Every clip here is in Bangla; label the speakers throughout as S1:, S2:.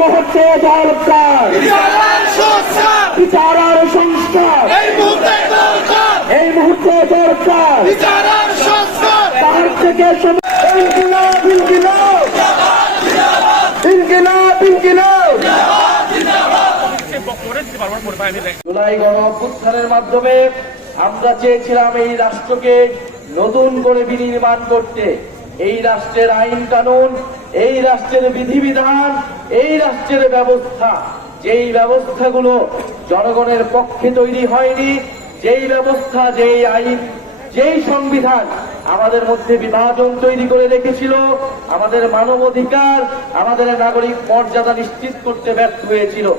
S1: মুহূর্তে দরকার
S2: সংস্কার
S1: বিচার আর সংস্কার।
S2: এই মুহূর্তে দরকার
S1: তার থেকে ইনকিলাব ইনকিলাব। ইনকিলাব ইনকিলাব। জুলাই গণ মাধ্যমে আমরা চেয়েছিলাম এই রাষ্ট্রকে নতুন করে বিনির্মাণ করতে। এই রাষ্ট্রের আইন কানুন, এই রাষ্ট্রের বিধিবিধান, এই রাষ্ট্রের ব্যবস্থা। যেই ব্যবস্থাগুলো জনগণের পক্ষে তৈরি হয়নি, যেই ব্যবস্থা, যেই আইন, যেই সংবিধান আমাদের মধ্যে বিভাজন তৈরি করে রেখেছিল, আমাদের মানবাধিকার, আমাদের নাগরিক মর্যাদা নিশ্চিত করতে ব্যর্থ হয়েছিল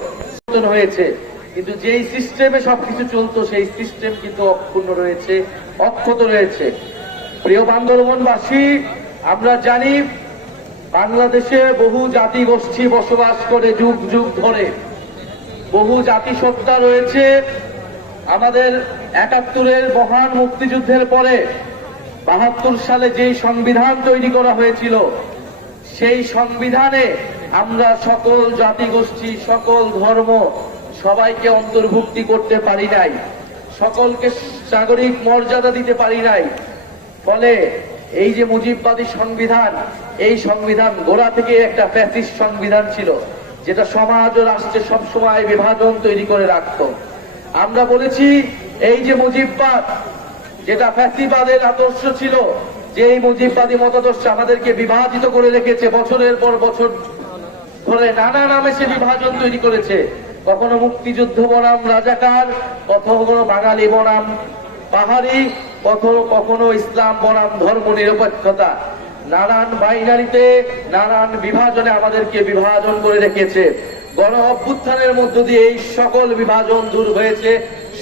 S1: হয়েছে। কিন্তু যেই সিস্টেমে সবকিছু চলতো, সেই সিস্টেম কিন্তু অক্ষুণ্ণ রয়েছে, অক্ষত রয়েছে। প্রিয় বান্দরবনবাসী আমরা জানি বাংলাদেশে বহু জাতি গোষ্ঠী বসবাস করে যুগ যুগ ধরে। বহু জাতিসত্তা রয়েছে আমাদের একাত্তরের মহান মুক্তিযুদ্ধের পরে। বাহাত্তর সালে যেই সংবিধান তৈরি করা হয়েছিল, সেই সংবিধানে আমরা সকল জাতিগোষ্ঠী, সকল ধর্ম সবাইকে অন্তর্ভুক্তি করতে পারি নাই। সকলকে নাগরিক মর্যাদা দিতে পারি নাই। ফলে এই যে মুজিববাদী সংবিধান, এই সংবিধান গোড়া থেকে একটা ফ্যাসিস্ট সংবিধান ছিল, যেটা সমাজ ও রাষ্ট্রে সবসময় বিভাজন তৈরি করে রাখত। আমরা বলেছি, এই যে মুজিববাদ, যেটা ফ্যাসিবাদের আদর্শ ছিল, যে এই মুজিববাদী মতাদর্শ আমাদেরকে বিভাজিত করে রেখেছে, বছরের পর বছর ধরে নানা নামে সে বিভাজন তৈরি করেছে। কখনো মুক্তিযুদ্ধ বনাম রাজাকার, কখনো বাঙালি বনাম পাহাড়ি কখনো কখনো ইসলাম বনাম ধর্ম নিরপেক্ষতা। নানান বাইনারিতে, নানান বিভাজনে আমাদেরকে বিভাজন করে রেখেছে। গণ অভ্যুত্থানের মধ্য দিয়ে এই সকল বিভাজন দূর হয়েছে।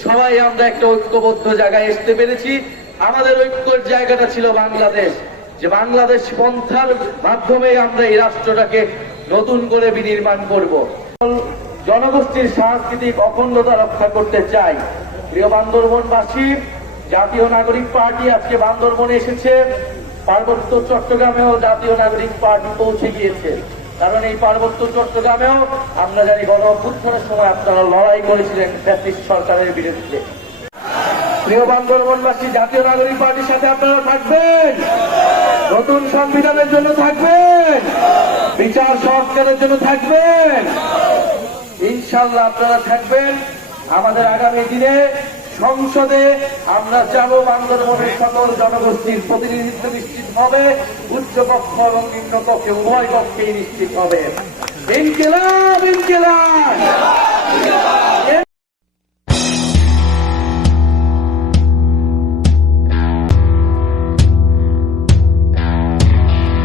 S1: সবাই আমরা একটা ঐক্যবদ্ধ জায়গায় আসতে পেরেছি। আমাদের ঐক্যর জায়গাটা ছিল বাংলাদেশ। যে বাংলাদেশ পন্থার মাধ্যমে আমরা এই রাষ্ট্রটাকে নতুন করে বিনির্মাণ করব। জনগোষ্ঠীর সাংস্কৃতিক অখণ্ডতা রক্ষা করতে চাই। প্রিয় বান্দরবনবাসী জাতীয় নাগরিক পার্টি আজকে বান্দরবনে এসেছে। পার্বত্য চট্টগ্রামেও জাতীয় নাগরিক পার্টি পৌঁছে গিয়েছে। কারণ এই পার্বত্য চট্টগ্রামেও আমরা জানি গণ অভ্যুত্থানের সময় আপনারা লড়াই করেছিলেন ব্যাপ্তিস্ট সরকারের বিরুদ্ধে। প্রিয় বান্দরবনবাসী, জাতীয় নাগরিক পার্টির সাথে আপনারা থাকবেন। নতুন সংবিধানের জন্য থাকবেন। বিচার সংস্কারের জন্য থাকবেন। ইনশাল্লাহ আপনারা থাকবেন। আমাদের আগামী দিনে সংসদে আমরা যাব বান্দরবনের সকল জনগোষ্ঠীর প্রতিনিধিত্ব নিশ্চিত হবে উচ্চ পক্ষ এবং নিম্ন পক্ষে উভয় পক্ষেই নিশ্চিত হবে। ইনকেলাব, ইনকিলাব!